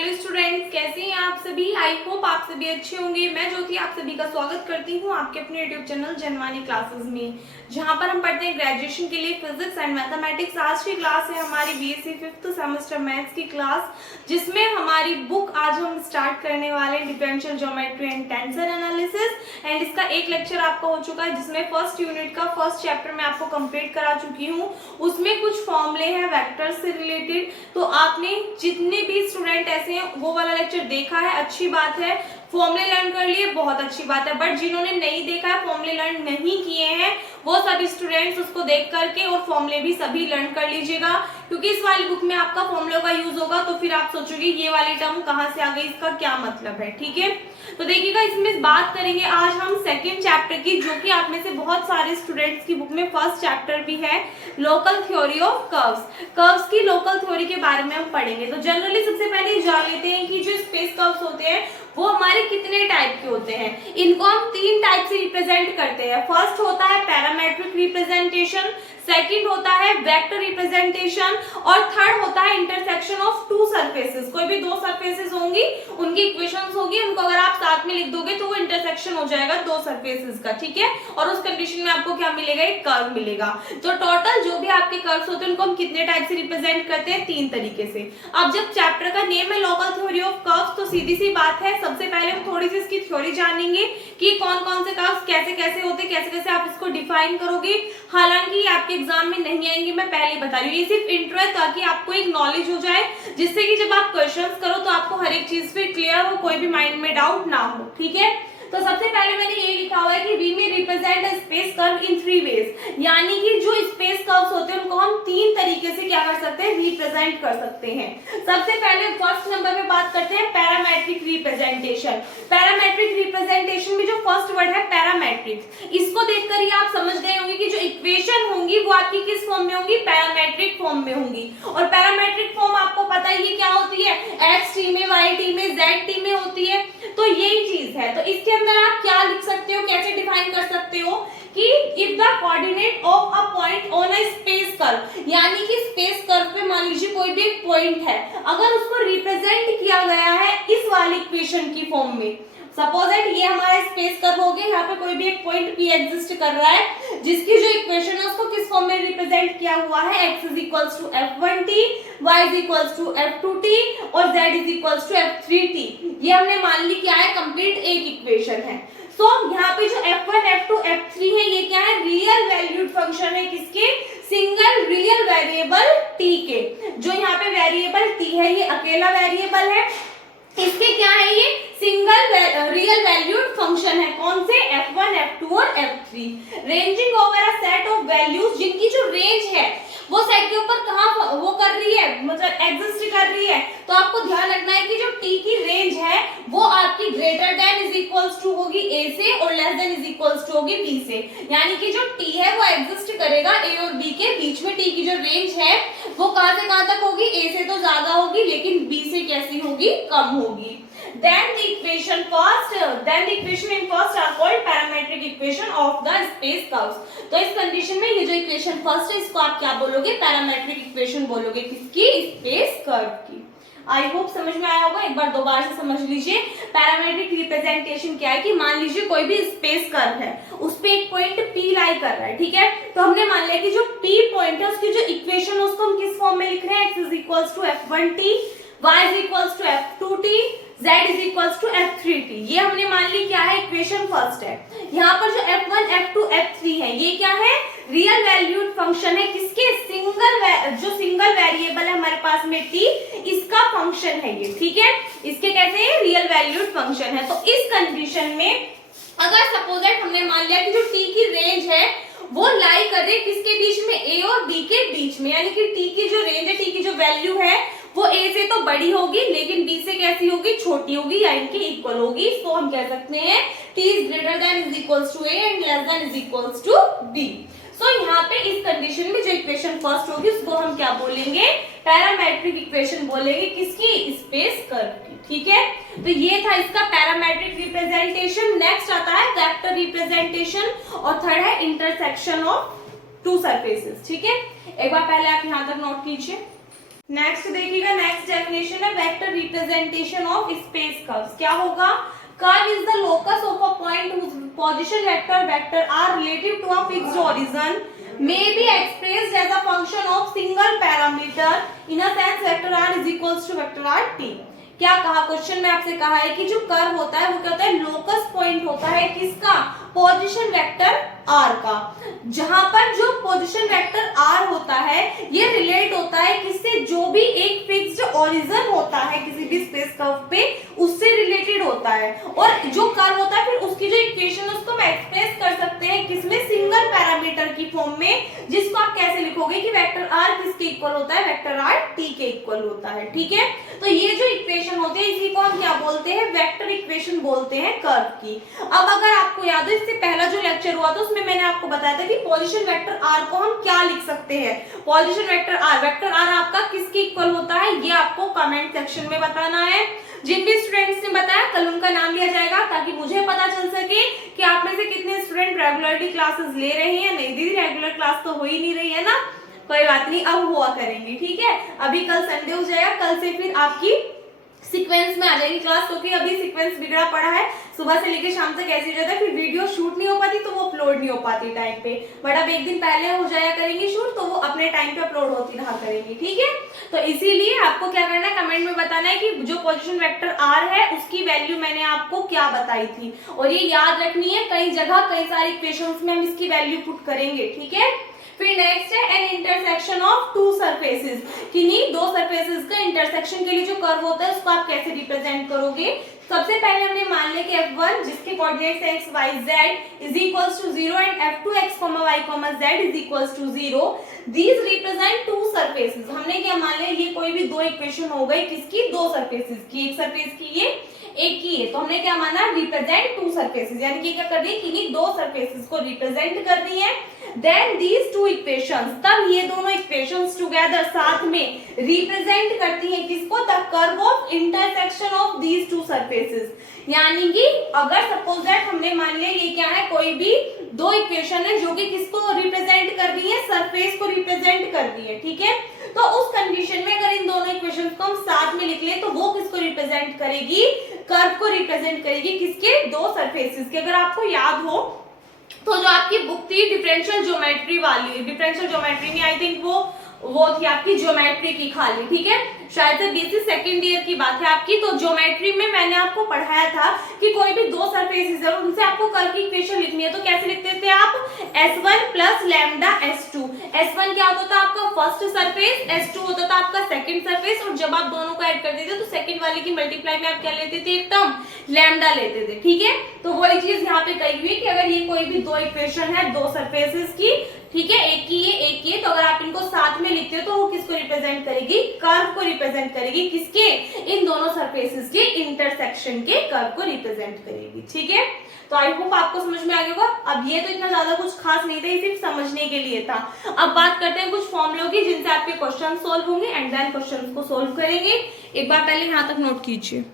Hello students, कैसे हैं आप सभी। आई होप आप सभी अच्छे होंगे। मैं ज्योति आप सभी का स्वागत करती हूं आपके अपने यूट्यूब चैनल जनवानी क्लासेस में, जहां पर हम पढ़ते हैं ग्रेजुएशन के लिए फिजिक्स एंड मैथमेटिक्स। आज की क्लास है हमारी बीएससी 5th सेमेस्टर मैथ्स की क्लास, जिसमें हमारी बुक आज हम स्टार्ट करने वाले हैं differential geometry and tensor analysis. And इसका एक लेक्चर आपका हो चुका है, जिसमें फर्स्ट यूनिट का फर्स्ट चैप्टर मैं आपको कंप्लीट करा चुकी हूँ। उसमें कुछ फॉर्मूले हैं वेक्टर्स से रिलेटेड, तो आपने जितने भी स्टूडेंट ऐसे हैं वो वाला लेक्चर देखा है, अच्छी बात है। फॉर्मूले लर्न कर लिए, बहुत अच्छी बात है। बट जिन्होंने नहीं देखा है, फॉर्मूले लर्न नहीं किए हैं, वो सभी स्टूडेंट्स उसको देख करके और फॉर्मूले भी सभी लर्न कर लीजिएगा, क्योंकि इस वाली बुक में आपका फॉर्मूले का यूज होगा। तो फिर आप सोचोगे ये वाली टर्म कहाँ से आ गई, इसका क्या मतलब है। ठीक है, तो देखिएगा, इसमें बात करेंगे आज हम सेकेंड चैप्टर की, जो कि आप में से बहुत सारे स्टूडेंट्स की बुक में फर्स्ट चैप्टर भी है, local theory of curves. Curves की लोकल थ्योरी के बारे में हम पढ़ेंगे। तो जनरली सबसे पहले जान लेते हैं कि जो स्पेस कर्व्स होते हैं वो हमारे कितने टाइप के होते हैं। इनको हम तीन टाइप से रिप्रेजेंट करते हैं। फर्स्ट होता है पैरामेट्रिक रिप्रेजेंटेशन, सेकंड होता है वेक्टर रिप्रेजेंटेशन, और थर्ड होता है इंटरसेक्शन ऑफ टू सरफेसेस। कोई भी दो सरफेसेस होंगी, उनकी इक्वेशंस होगी, उनको अगर आप साथ में लिख दोगे तो वो इंटरसेक्शन हो जाएगा दो सरफेसेस का। ठीक है, और उस कंडीशन में आपको क्या मिलेगा, एक कर्व मिलेगा। तो टोटल जो भी आपके कर्व्स होते हैं उनको हम कितने टाइप से रिप्रेजेंट करते हैं, तीन तरीके से। अब जब चैप्टर का नेम है लोकल थ्योरी ऑफ कर्व्स, तो सीधी सी बात है, सबसे पहले हम थोड़ी सी इसकी थ्योरी जानेंगे कि कौन कौन से कर्व्स कैसे कैसे होते हैं, कैसे कैसे आप इसको डिफाइन करोगे। हालांकि आपके एग्जाम में नहीं आएंगे, मैं पहले ही बता रही हूँ, ये सिर्फ इंट्रो है ताकि आपको एक नॉलेज हो जाए, जिससे कि जब आप क्वेश्चंस करो तो आपको हर एक चीज पे क्लियर हो, कोई भी माइंड में डाउट ना हो। ठीक है, तो सबसे पहले मैंने ये लिखा हुआ है कि वी में represent a space curve in three ways, यानी कि जो स्पेस कर्व्स होते हैं उनको हम तीन तरीके से क्या कर सकते हैं, रिप्रेजेंट कर सकते हैं। सबसे पहले फर्स्ट नंबर पे बात करते हैं पैरामेट्रिक रिप्रेजेंटेशन। पैरामेट्रिक रिप्रेजेंटेशन में जो फर्स्ट वर्ड है पैरामेट्रिक, इसको देखकर ही आप समझ गए होंगे कि जो इक्वेशन होंगी वो आपकी किस फॉर्म में होंगी, पैरामेट्रिक फॉर्म में होंगी। और पैरामेट्रिक फॉर्म आपको पता ही है क्या होती है, एक्स टी में, वाई टी में, जेड टी में होती है। तो यही चीज है। तो इसके अंदर आप क्या लिख सकते हो, कैसे डिफाइन कर सकते हो कि if the coordinate of a point on a space curve, यानी कि स्पेस कर्व पे मान लीजिए कोई भी एक पॉइंट है, अगर उसको रिप्रेजेंट किया गया है इस वाली इक्वेशन की फॉर्म में, सपोज दैट ये हमारा स्पेस कर्व हो गया, यहाँ पे कोई भी एक पॉइंट P एग्जिस्ट कर रहा है, जिसकी जो इक्वेशन है उसको किस फॉर्म में रिप्रेजेंट किया हुआ है, x is equals to f1t, y is equals to f2t और z is equals to f3t। ये हमने मान ली क्या है, कंप्लीट एक इक्वेशन है। तो यहाँ पे जो f1, f2, f3 है, ये क्या है, रियल वैल्यूड फंक्शन है, किसके, सिंगल रियल वेरिएबल t के। जो यहाँ पे वेरिएबल t है ये अकेला वेरिएबल है, इसके क्या है, ये सिंगल रियल वैल्यूड फंक्शन है। कौन से, f1, f2 और f3, ranging over a set of values, जिनकी जो रेंज है वो सेट के ऊपर कहाँ वो कर रही है, मतलब एग्जिस्ट कर रही है। तो आपको ध्यान रखना है कि जो t की रेंज है वो आपकी greater than is equals to होगी a से और less than is equals to होगी b से, यानी कि जो t है वो एग्जिस्ट करेगा a और b के बीच में। t की जो रेंज है वो कहां से कहां तक होगी, a से तो ज्यादा होगी लेकिन b से कैसी होगी, कम होगी। Then the equation in first are called parametric equation of the space curves। तो इस कंडीशन में ये जो इक्वेशन फर्स्ट है इसको आप क्या बोलोगे, पैरामेट्रिक इक्वेशन बोलोगे, किसकी, स्पेस कर्व की। आई होप समझ में आया होगा, एक बार दोबारा से समझ लीजिए। पैरामेट्रिक रिप्रेजेंटेशन क्या है कि मान लीजिए कोई भी स्पेस कर्व है, उस पे एक पॉइंट P लाई कर रहा है। ठीक है, तो हमने मान लिया कि जो P पॉइंट है उसकी जो इक्वेशन है उसको हम किस फॉर्म में लिख रहे हैं, x is equals to f1t, y is equals to f2t, z is equals to f3t। ये हमने मान ली क्या है, इक्वेशन फर्स्ट है। यहाँ पर जो f1, f2, f3 है ये क्या है, रियल वैल्यूड फंक्शन है, किसके, जो सिंगल वेरिएबल है हमारे पास में t, इसका फंक्शन है ये। ठीक है, इसके कैसे है, रियल वैल्यूड फंक्शन है। तो इस कंडीशन में अगर सपोज दैट हमने मान लिया कि जो t की रेंज है वो लाई कर रही है किसके बीच में, a और b के बीच में, यानी कि t की जो रेंज है, t की जो वैल्यू है वो a से तो बड़ी होगी लेकिन b से कैसी होगी, छोटी होगी, या इनके इक्वल होगी। तो हम कह सकते हैं t is greater than is equals to a and less than is equals to b। So यहाँ पे इस कंडीशन में जो इक्वेशन फर्स्ट होगी उसको हम क्या बोलेंगे, पैरामेट्रिक इक्वेशन बोलेंगे, किसकी, स्पेस कर्व की। ठीक है, तो ये था इसका पैरामेट्रिक रिप्रेजेंटेशन। नेक्स्ट आता है वेक्टर रिप्रेजेंटेशन और थर्ड है इंटरसेक्शन ऑफ टू सरफेसेस। ठीक है, एक बार पहले आप यहाँ तक नोट कीजिए। नेक्स्ट देखिएगा, नेक्स्ट डेफिनेशन है vector representation of space curves. क्या होगा? Curve is the locus of a point whose position vector are relative to a fixed origin may be expressed as a function of single parameter in a sense vector r is equals to vector r t। क्या कहा question में आपसे कहा है कि जो curve होता है वो क्या होता है? लोकस पॉइंट होता है किसका? पोजीशन वेक्टर r का, जहां पर जो पोजीशन वेक्टर r होता है ये रिलेट होता है किससे? जो भी एक फिक्स्ड ओरिजिन होता है किसी भी स्पेस कर्व पे उससे रिलेटेड होता है। और जो कर्व होता है फिर उसकी जो इक्वेशन है उसको हम एक्सप्रेस कर सकते हैं किसमें? सिंगल पैरामीटर की फॉर्म में, जिसको आप कैसे लिखोगे कि वेक्टर r किसके इक्वल होता है? वेक्टर r t के इक्वल होता है। ठीक है, तो ये जो इक्वेशन होती है इसी को हम क्या बोलते हैं? वेक्टर इक्वेशन बोलते हैं कर्व की। अब अगर आपको याद हो इससे पहला जो लेक्चर हुआ था उसमें मैंने आपको बताया था कि पोजीशन वेक्टर r को हम क्या लिख सकते हैं। पोजीशन वेक्टर r आपका किसके इक्वल होता है ये आपको कमेंट सेक्शन में बताना है। जिन भी स्टूडेंट्स ने बताया कल उनका नाम लिया जाएगा ताकि मुझे पता चल सके कि आप में से कितने स्टूडेंट रेगुलरली क्लासेस ले रहे हैं। नहीं दीदी रेगुलर क्लास तो हो ही नहीं रही है ना, कोई बात नहीं, अब हुआ करेंगे। ठीक है, अभी कल संडे हो जाएगा, कल से फिर आपकी सीक्वेंस में आ जाएगी क्लास, क्योंकि अभी सीक्वेंस बिगड़ा पड़ा है। सुबह से लेकर शाम तक ऐसे जाता है, फिर वीडियो शूट नहीं हो पाती तो वो अपलोड नहीं हो पाती टाइम पे, बट अब एक दिन पहले हो जाया करेंगी शूट तो वो अपने टाइम पे अपलोड होती रहा करेंगी। ठीक है, तो इसीलिए आपको क्या करना है, कमेंट में बताना है कि जो पोजीशन वेक्टर r है उसकी वैल्यू मैंने आपको क्या बताई थी, और ये याद रखनी है। कई जगह कई सारी इक्वेशंस में हम इसकी वैल्यू पुट करेंगे। ठीक है, फिर नेक्स्ट है N intersection of to surfaces, किन्हीं दो सरफेसेस का इंटरसेक्शन के लिए जो कर्व होता है उसको आप कैसे रिप्रेजेंट करोगे। सबसे पहले हमने मान लिया कि f1 जिसके कोऑर्डिनेट्स है x y z is equals to 0 and f2 x y z is equals to 0, these represent two surfaces. हमने क्या मान लिया, ये कोई भी दो इक्वेशन हो गई किसकी? दो सरफेसेस की, एक सरफेस की ये एक ही है, तो हमने क्या माना? रिप्रेजेंट टू सरफेसेस, यानी कि क्या कर दी? किन्हीं दो सरफेसेस को रिप्रेजेंट कर दी है। देन दीज टू इक्वेशंस, तब ये दोनों इक्वेशंस टुगेदर साथ में रिप्रेजेंट करती हैं किसको? The curve of intersection of these two surfaces. यानी कि अगर सपोज दैट हमने मान लिया ये क्या है, कोई भी दो इक्वेशन है जो कि किसको रिप्रेजेंट कर रही है? सरफेस को रिप्रेजेंट कर रही है। ठीक है, तो उस कंडीशन में अगर इन दोनों इक्वेशंस को हम साथ में लिख ले तो वो किसको रिप्रेजेंट करेगी? कर्व को रिप्रेजेंट करेगी, किसके? दो सरफेसेस के। अगर आपको याद हो तो जो आपकी बुक थी डिफरेंशियल ज्योमेट्री वाली, डिफरेंशियल ज्योमेट्री नहीं, आई थिंक वो थी आपकी ज्योमेट्री की खाली। ठीक है, शायद से बीसी सेकंड ईयर की बात है आपकी। तो ज्योमेट्री में मैंने आपको पढ़ाया था कि कोई भी दो सरफेसेस है उनसे आपको कर्व की इक्वेशन लिखनी है, तो कैसे लिखते थे आप? S1 plus lambda S2। S1 क्या होता था आपका? फर्स्ट सरफेस, S2 होता था आपका सेकंड सरफेस, और जब आप दोनों को ऐड करते थे तो सेकंड वाले की मल्टीप्लाई में आप क्या लेते थे? एक टर्म लैम्डा लेते थे। ठीक है, तो वही चीज यहाँ पे कही हुई कि अगर ये कोई भी दो इक्वेशन है दो सरफेसेस की, ठीक है, एक की ये एक की, तो अगर आप इनको साथ में लिखते हो तो वो किसको रिप्रेजेंट करेगी? कर्व को रिप्रेजेंट करेगी, किसके? इन दोनों सरफेसेस के इंटरसेक्शन के कर्व को रिप्रेजेंट करेगी। ठीक है, तो आई होप आपको समझ में आ गया होगा। अब ये तो इतना ज्यादा कुछ खास नहीं था, ये सिर्फ समझने के लिए था। अब बात करते हैं कुछ फॉर्मूलों की जिनसे आपके क्वेश्चन सोल्व होंगे एंड देन क्वेश्चन को सोल्व करेंगे। एक बार पहले यहाँ तक नोट कीजिए।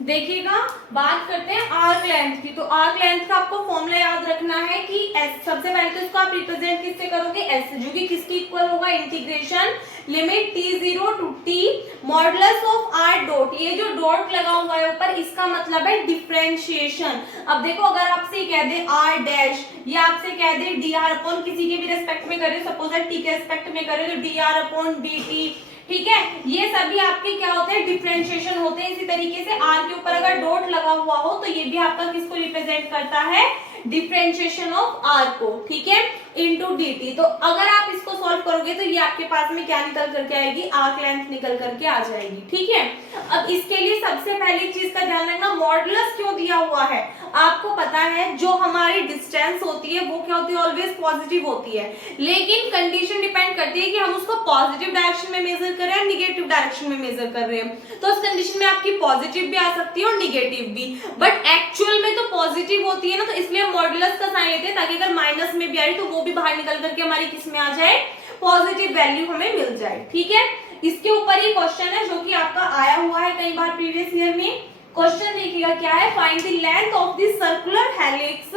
देखिएगा, बात करते हैं आर्क लेंथ की। तो आर्क लेंथ का आपको फॉर्मूला याद रखना है कि s, सबसे पहले तो इसको आप रिप्रेजेंट किससे करोगे? s से, जो कि किसकी इक्वल होगा? Integration limit t0 to t modulus of r dot. ये जो डॉट लगा हुआ है ऊपर इसका मतलब है डिफरेंशिएशन। अब देखो, अगर आपसे कह दे r डैश या आपसे कह दे dr अपॉन किसी के भी रेस्पेक्ट में कर रहे हो, सपोज t के रेस्पेक्ट में कर रहे हो तो dr अपॉन dt, ठीक है, ये सभी आपके क्या होते हैं? डिफरेंशिएशन होते हैं। इसी तरीके से r के ऊपर अगर डॉट लगा हुआ हो तो ये भी आपका किसको रिप्रेजेंट करता है? डिफरेंशिएशन ऑफ r को। ठीक है, इनटू dt। तो अगर आप इसको सॉल्व करोगे तो ये आपके पास में क्या निकल करके आएगी? आर्क लेंथ निकल करके आ जाएगी। ठीक है, अब इसके लिए सबसे पहली चीज का ध्यान रखना, मॉडुलस क्यों दिया हुआ है? आपको पता है जो हमारी डिस्टेंस होती है वो क्या होती है? ऑलवेज पॉजिटिव होती है, लेकिन कंडीशन डिपेंड करती है कि हम उसको पॉजिटिव डायरेक्शन में मेजर कर रहे हैं, निगेटिव डायरेक्शन में मेजर कर रहे हैं। तो उस कंडीशन में आपकी पॉजिटिव भी आ सकती है और निगेटिव भी, बट एक्चुअल में तो पॉजिटिव होती है ना, तो इसलिए मॉडुलस का साइन लेते हैं ताकि अगर माइनस में भी आ रही तो वो भी बाहर निकल करके हमारी किस में आ जाए? पॉजिटिव वैल्यू हमें मिल जाए। ठीक है, इसके ऊपर ही क्वेश्चन है जो कि आपका आया हुआ है कई बार प्रीवियस ईयर में। क्वेश्चन देखिएगा क्या है, find the length of the circular helix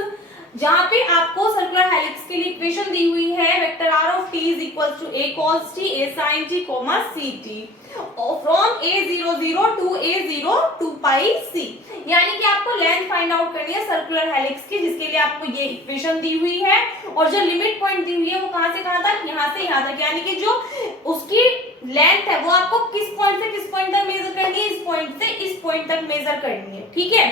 जहां पे आपको सर्कुलर हेलिक्स के लिए इक्वेशन दी हुई है vector r of t is equal to a cos t a sin t ct from a00 to a0 2 pi c, यानी कि आपको लेंथ फाइंड आउट करनी है सर्कुलर हेलिक्स की, जिसके लिए आपको ये इक्वेशन दी हुई है और जो लिमिट पॉइंट दी हुई है वो कहां से कहां तक, यहां से यहां तक, यानी कि जो उसकी लेंथ है वो आपको किस पॉइंट से किस पॉइंट तक मेजर करनी है, इस पॉइंट से इस पॉइंट तक मेजर करनी है। ठीक है,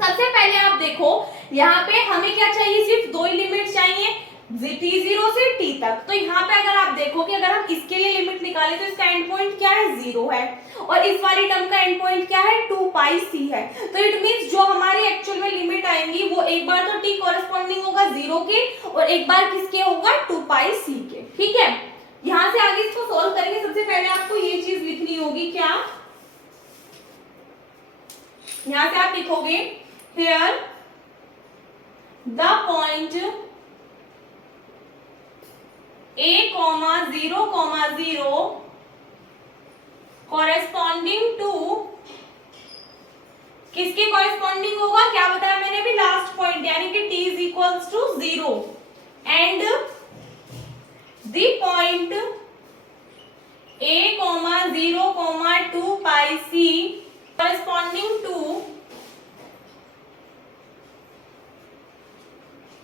सबसे पहले आप देखो यहाँ पे हमें क्या चाहिए, सिर्फ दो ही लिमिट चाहिए t0 से t तक। तो यहाँ पे अगर आप देखो कि अगर हम इसके लिए लिमिट निकालें तो इसका एंड पॉइंट क्या है, 0 है, और इस वाली टर्म का एंड पॉइंट क्या है, 2 पाई c है। तो इट मींस जो हमारी एक्चुअल में लिमिट आएंगी वो एक बार तो t कॉरेस्पॉन्डिंग होगा 0 के और एक बार किसके होगा, 2 पाई c के। ठीक है, यहाँ से आगे इसको सॉल्व करेंगे। सबसे पहले आपको ये चीज लिखनी होगी, क्या, यहाँ से आप लिखोगे here the point a comma 0 corresponding to किसके कॉरेस्पॉन्डिंग होगा, क्या बताया मैंने अभी, लास्ट पॉइंट, यानी कि t is equals to 0 and the point a comma 0 comma 2 pi c corresponding to,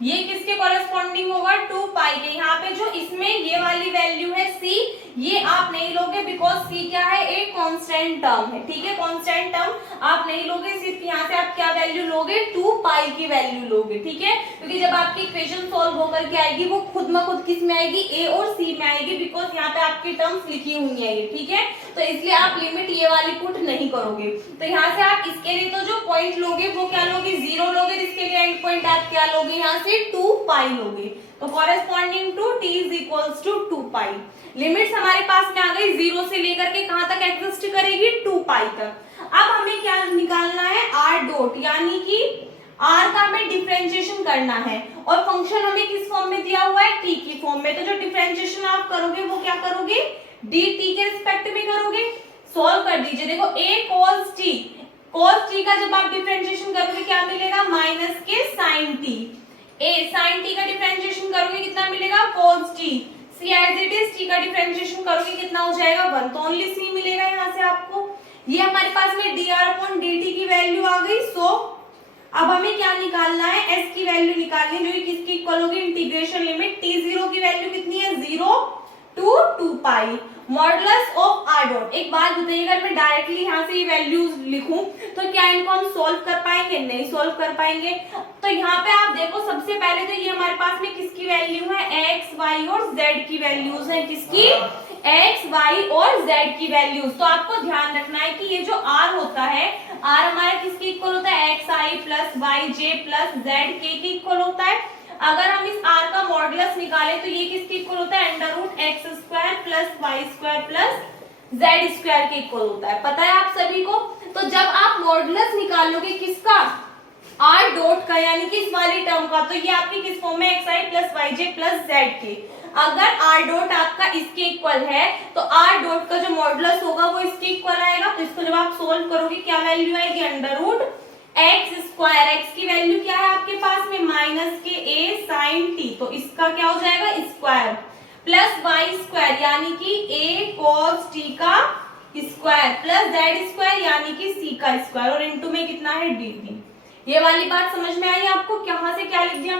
ये किसके कॉरेस्पॉन्डिंग होगा, 2 पाई के। यहाँ पे जो इसमें ये वाली वैल्यू है c, ये आप नहीं लोगे बिकॉज c क्या है, एक कांस्टेंट टर्म है। ठीक है, कांस्टेंट टर्म आप नहीं लोगे, सिर्फ यहाँ से आप क्या वैल्यू लोगे, 2 पाई की वैल्यू लोगे। ठीक है, क्योंकि जब आपकी इक्वेशन सॉल्व होकर के आएगी वो खुद में खुद किस में आएगी, a और c में आएगी, बिकॉज यहाँ पे आपकी टर्म्स लिखी हुई है ये। ठीक है, तो इसलिए आप लिमिट ये वाली पुट नहीं करोगे। तो यहाँ से आप इसके लिए तो जो पॉइंट लोगे वो क्या लोगे, 0 लोगे, जिसके लिए एंड पॉइंट आप क्या लोगे, यहाँ से 2 पाई लोगे। तो corresponding to t is equals to 2 pi. Limits हमारे पास में आ गई, 0 से लेकर के कहां तक एग्जिस्ट करेगी, 2 पाई तक। अब हमें क्या निकालना है, r डॉट, यानी कि r का हमें डिफरेंशिएशन करना है और फंक्शन हमें किस फॉर्म में दिया हुआ है, t की फॉर्म में। तो जो डिफरेंशिएशन आप करोगे वो क्या करोगे, dt के रिस्पेक्ट में करोगे। सॉल्व कर दीजिए, देखो a cos t का जब आप डिफरेंशिएशन करोगे क्या मिलेगा, माइनस के sin t। a sin t का डिफरेंशिएशन करोगे कितना मिलेगा, cos t। c as it is, t का डिफरेंशिएशन करोगे कितना हो जाएगा, 1। तो ओनली c मिलेगा यहाँ से आपको। ये हमारे पास में dr/dt की वैल्यू आ गई। सो अब हमें क्या निकालना है, s की वैल्यू निकालनी है, जो कि किसकी इक्वल होगी, इंटीग्रेशन लिमिट t0 की वैल्यू कितनी है, 0 to 2 pi modulus of r dot. एक बात बताइए, अगर मैं डायरेक्टली यहाँ से ये वैल्यूज लिखूं तो क्या इनको हम सॉल्व कर पाएंगे, नहीं सॉल्व कर पाएंगे। तो यहाँ पे आप देखो, सबसे पहले तो ये हमारे पास में किसकी वैल्यू है, x y और z की वैल्यूज है, किसकी, x y और z की वैल्यूज। तो आपको ध्यान रखना है कि ये जो r होता है, r हमारा किसकी इक्वल होता है, xi plus yj plus zk की इक्वल होता है। अगर हम इस r का मॉडुलस निकालें तो ये किसके इक्वल होता है, √x² plus y² plus z² के इक्वल होता है। पता है आप सभी को। तो जब आप मॉडुलस निकालोगे किसका, r डॉट का, यानी कि इस वाली टर्म का, तो ये आपकी किस फॉर्म में, xi plus yj plus zk। अगर r डॉट आपका इसके इक्वल है तो r डॉट का जो मॉडुलस होगा वो इसके इक्वल आएगा। तो इसको जब आप सोल्व करोगे क्या वैल्यू आएगी, √x², x की वैल्यू क्या है आपके पास में, माइनस के a sin t। तो इसका क्या हो जाएगा, स्क्वायर प्लस y², यानी कि a cos t का स्क्वायर प्लस z² यानी कि c का स्क्वायर, और इनटू में कितना है, dt। ये वाली बात समझ में आई आपको, कहां से क्या लिख दिया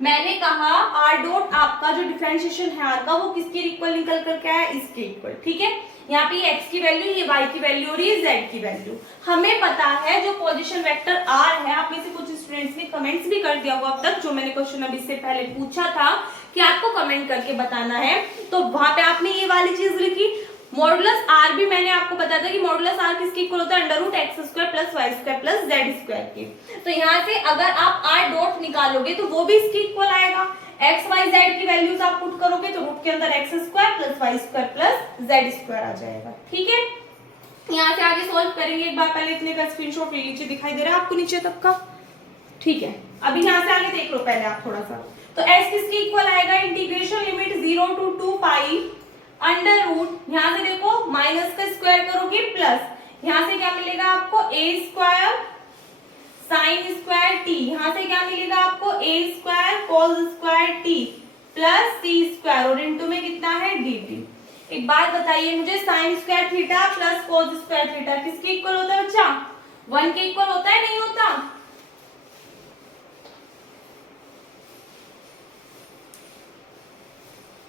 मैंने कहा r डॉट आपका जो डिफरेंशिएशन है r का वो किसके इक्वल निकल कर क्या है, इसके इक्वल। ठीक है, यहाँ पे x की वैल्यू, ये y की वैल्यू और ये z की वैल्यू। हमें पता है जो पोजीशन वेक्टर r है, आप में से कुछ स्टूडेंट्स ने कमेंट्स भी कर दिया होगा अब तक, जो मैंने क्वेश्चन अभी से पहले पूछा था कि आपको कमेंट करके बताना है, तो वहां पे आपने ये वाली चीज लिखी। मॉडुलस r भी मैंने आपको बताया था कि मॉडुलस r किसके इक्वल होता है, √x² plus y² plus z² के। तो यहाँ से अगर आप r डॉट निकालोगे तो वो भी इसके इक्वल आएगा। x y z की वैल्यूज आप पुट करोगे तो रूट के अंदर x² plus y² plus z² आ जाएगा। ठीक है, यहाँ से आगे सॉल्व करेंगे। एक बार पहले इतने का स्क्रीनशॉट ले लीजिए, दिखाई दे रहा है आपको नीचे तक का। ठीक है, अभी यहाँ से आगे देख लो पहले आप थोड़ा सा। तो s किसके इक्वल आएगा, integration limit 0 to 2 pi under root, यहाँ से देखो माइनस का स्क्वायर करोगे प्लस, यहाँ से क्या मिलेगा आपको, a² साइन स्क्वायर टी, यहाँ से क्या मिलेगा आपको A square cos square T plus C square और इनटू में कितना है डी टी। एक बात बताइए मुझे, sine square theta plus cos square theta किसके इक्वल होता है बच्चा? 1 के इक्वल होता है नहीं होता?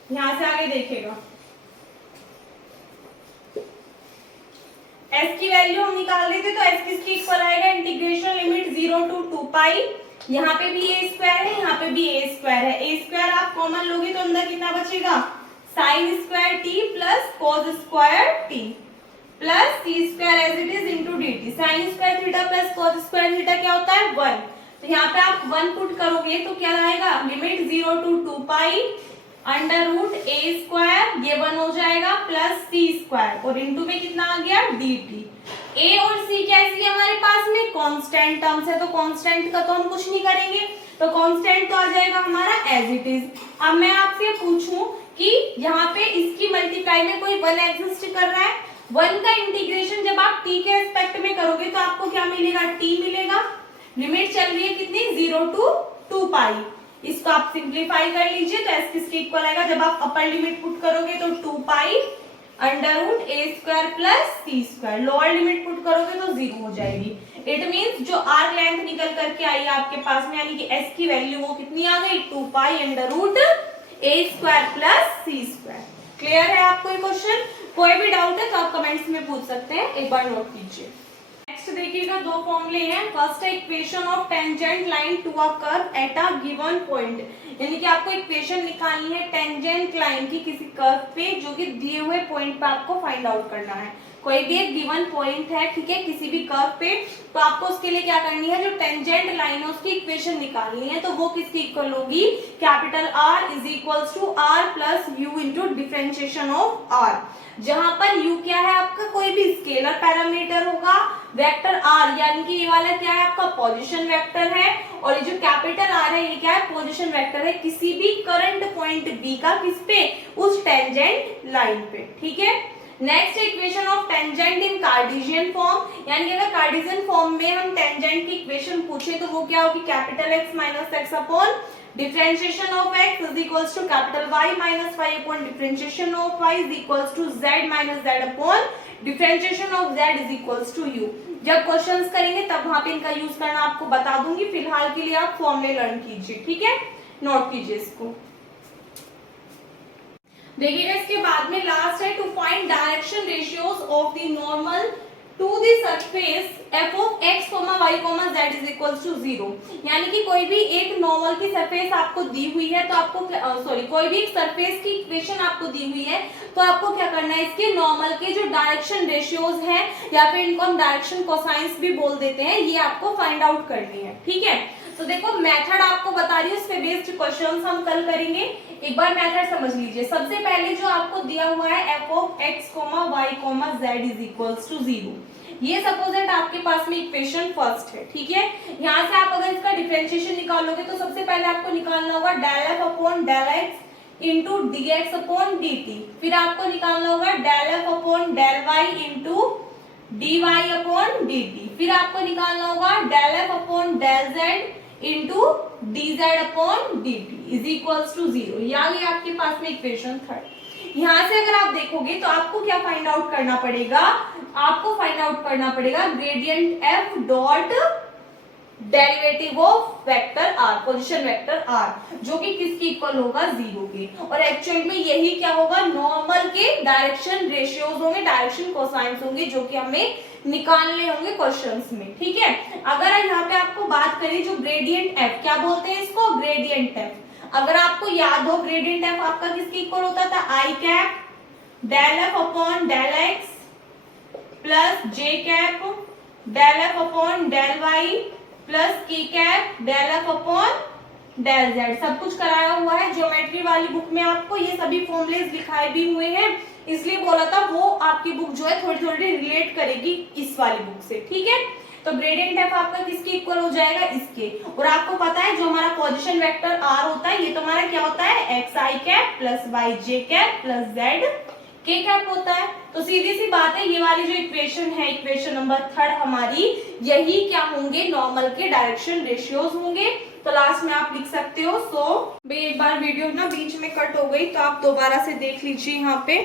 यहां से आगे देखेगा, s की वैल्यू हम निकाल रहे थे तो s किसके इक्वल आएगा? इंटीग्रेशन लिमिट 0 to 2 पाई, यहाँ पे भी a स्क्वायर है, यहाँ पे भी a स्क्वायर है, a स्क्वायर आप कॉमन लोगे तो अंदर कितना बचेगा? Sine square t plus cos square t plus C square as it is into D T. Sine square theta plus cos square theta क्या होता है? 1। तो यहाँ पे आप 1 पुट करोगे तो क्या आएगा? Limit 0 to 2 pi under root A square, ये 1 हो जाएगा प्लस सी स्क्वायर और इनटू में कितना आ गया? D T. ए और सी कैसी है हमारे पास में? कांस्टेंट टर्म्स है, तो कांस्टेंट का तो हम कुछ नहीं करेंगे, तो कांस्टेंट तो आ जाएगा हमारा एज इट इज। अब मैं आपसे पूछूं कि यहाँ पे इसकी मल्टीप्लाई में कोई 1 एग्जिस्ट कर रहा है, 1 का इंटीग्रेशन जब आप t के रिस्पेक्ट में करोगे तो आपको क्या मिलेगा? t मिलेगा। लिमिट चल रही है कितनी? 0 to 2 पाई। इसको आप सिंप्लीफाई कर लीजिए तो s किसके इक्वल आएगा? जब आप अपर लिमिट पुट करोगे तो 2 pi under root A square plus C square, lower limit put करोगे तो 0 हो जाएगी। इट मींस जो आर्क लेंथ निकल करके आई है आपके पास में, यानी कि s की वैल्यू वो कितनी आ गई? 2 pi under root A square plus C square. Clear है आपको ये क्वेश्चन? कोई भी डाउट है तो आप कमेंट्स में पूछ सकते हैं, एक बार नोट कीजिए। नेक्स्ट देखिएगा, दो फॉर्मूले हैं। फर्स्ट है equation of tangent line to a curve at a given point, यानी कि आपको इक्वेशन निकालनी है टेंजेंट लाइन की किसी कर्व पे जो कि दिए हुए पॉइंट पे आपको फाइंड आउट करना है। कोई भी एक गिवन पॉइंट है, ठीक है, किसी भी कर्व पे, तो आपको उसके लिए क्या करनी है? जो टेंजेंट लाइन है उसकी इक्वेशन निकालनी है। तो वो किसकी इक्वल होगी? Capital R is equals to R plus U into differentiation of R, जहां पर U क्या है आपका? कोई भी स्केलर पैरामीटर होगा, वेक्टर R यानी कि ये वाला क्या है आपका? पोजीशन वेक्टर है, और ये जो कैपिटल R है ये क्या है? पोजीशन वेक्टर है किसी भी करंट पॉइंट B का, किस पे? उस टेंजेंट लाइन पे, ठीक है। Next equation of tangent in Cartesian form, यानी अगर कार्टेशियन फॉर्म में हम टेंजेंट की इक्वेशन पूछे तो वो क्या होगी? Capital X minus X upon differentiation of x is equals to capital Y minus y upon differentiation of y is equals to z minus z upon differentiation of z is equals to u। जब questions करेंगे तब वहां पे इनका use करना आपको बता दूंगी, फिलहाल के लिए आप फॉर्मूले लर्न कीजिए, ठीक है, नोट कीजिए इसको। देखिएगा इसके बाद में लास्ट है to find direction ratios of the normal to the surface f of x, y, z is equals to 0, यानी कि कोई भी एक नॉर्मल की सरफेस आपको दी हुई है तो आपको कोई भी एक सरफेस की इक्वेशन आपको दी हुई है तो आपको क्या करना है? इसके नॉर्मल के जो डायरेक्शन रेशियोज हैं, या फिर इनको हम डायरेक्शन कोसाइंस भी बोल देते हैं, ये आपको फाइंड आउट करनी है, ठीक है। तो देखो मेथड आपको बता रही हूँ, उस पे बेस्ड क्वेश्चंस हम कल करेंगे। एक बार मेथड समझ लीजिए। सबसे पहले जो आपको दिया हुआ है f of x, y, z is equals to 0, ये सपोजेट आपके पास में इक्वेशन फर्स्ट है, ठीक है। यहाँ से आप अगर इसका डिफरेंशिएशन निकालोगे तो सबसे पहले आपको निकालना होगा del f upon del x into d x upon d t, फिर आपको निकालना होगा del f upon del y into d y upon d t, फिर आपको निकालना होगा del f upon del z into d z upon d t is equals to 0। यानी आपके पास में इक्वेशन थर्ड। यहाँ से अगर आप देखोगे तो आपको क्या फाइंड आउट करना पड़ेगा? आपको फाइंड आउट करना पड़ेगा gradient f dot derivative of vector r, position vector r, जो कि किसकी इक्वल होगा? 0 के। और एक्चुअल में यही क्या होगा? नॉर्मल के डायरेक्शन रेशियोज होंगे, डायरेक्शन कोसाइंस होंगे, जो कि हमें निकालने होंगे क्वेश्चंस में, ठीक है। अगर यहाँ पे आपको बात करें जो ग्रेडियंट f, क्या बोलते हैं इसको? Gradient f। अगर आपको याद हो ग्रेडियंट f आपका किसके इक्वल होता था? I cap del f upon del x plus J cap del f upon del y plus K cap del f upon del z। सब कुछ कराया हुआ है ज्योमेट्री वाली बुक में, आपको ये सभी फॉर्मूलेज लिखाए भी हुए हैं, इसलिए बोला था वो आपकी बुक जो है थोड़ी थोड़ी रिलेट करेगी इस वाली बुक से, ठीक है। तो ग्रेडियंट f आपका किसके इक्वल हो जाएगा? इसके। और आपको पता है जो हमारा पोजीशन वेक्टर r होता है, ये तो हमारा क्या होता है? x i cap plus y j cap plus z के कैप होता है। तो सीधी सी बात है, ये वाली जो इक्वेशन है, इक्वेशन नंबर 3 हमारी, यही क्या होंगे, नॉर्मल के डायरेक्शन रेशियोज होंगे। तो लास्ट में आप लिख सकते हो भाई एक बार वीडियो ना बीच में कट हो गई तो आप दोबारा से देख लीजिए। यहाँ पे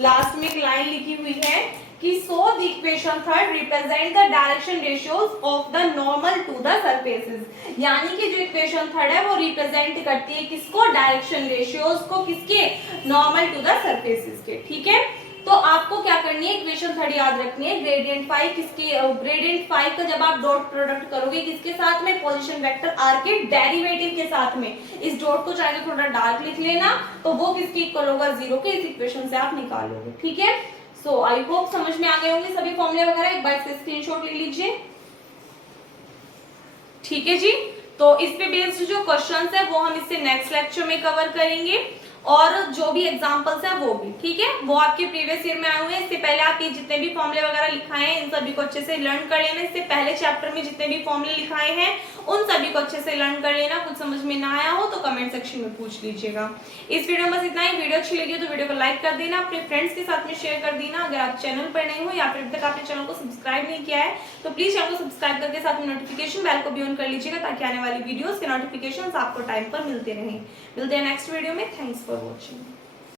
लास्ट में एक लाइन लिखी हुई है कि so the equation 3 represent the direction ratios of the normal to the surfaces. यानी कि जो इक्वेशन 3 है वो रिप्रेजेंट करती है किसको, डायरेक्शन रेशियोज को, किसके, नॉर्मल टू द सरफेसेस के। ठीक है, तो आपको क्या करनी है, इक्वेशन 3 याद रखनी है। ग्रेडियंट फाई किसके, ग्रेडियंट फाई का जब आप डॉट प्रोडक्ट करोगे किसके साथ में, पोजीशन वेक्टर आर के डेरिवेटिव के साथ में। इस डॉट को चाहे तो थोड़ा डार्क लिख लेना, तो वो किसके इक्वल होगा, 0 के। इस इक्वेशन से आप निकालोगे। ठीक है, सो आई होप समझ में आ गए होंगे सभी फॉर्मूले वगैरह। एक बार से स्क्रीनशॉट ले लीजिए। ठीक है जी, तो इस पे बेस्ड जो क्वेश्चंस है वो हम इससे नेक्स्ट लेक्चर में कवर करेंगे, और जो भी एग्जांपल्स है वो भी। ठीक है, वो आपके प्रीवियस ईयर में आए हुए हैं। इससे पहले आप ये जितने भी फॉर्मूले वगैरह लिखाए हैं इन सभी को अच्छे से लर्न कर लेना। इससे पहले चैप्टर में जितने भी फॉर्मूले लिखाए हैं उन सभी को अच्छे से लर्न कर लेना। कुछ समझ में ना आया हो तो कमेंट सेक्शन में पूछ लीजिएगा। इस वीडियो में बस इतना ही। वीडियो अच्छी लगी तो वीडियो को लाइक कर देना, अपने फ्रेंड्स के साथ में शेयर कर देना। अगर आप चैनल पर नए हो या फिर अभी तक आपने चैनल को सब्सक्राइब नहीं किया है तो प्लीज चैनल को सब्सक्राइब करके साथ में नोटिफिकेशन बेल को भी ऑन कर लीजिएगा, ताकि आने वाली वीडियोस के नोटिफिकेशंस आपको टाइम पर मिलते रहें। मिलते हैं नेक्स्ट वीडियो में। Thanks for watching.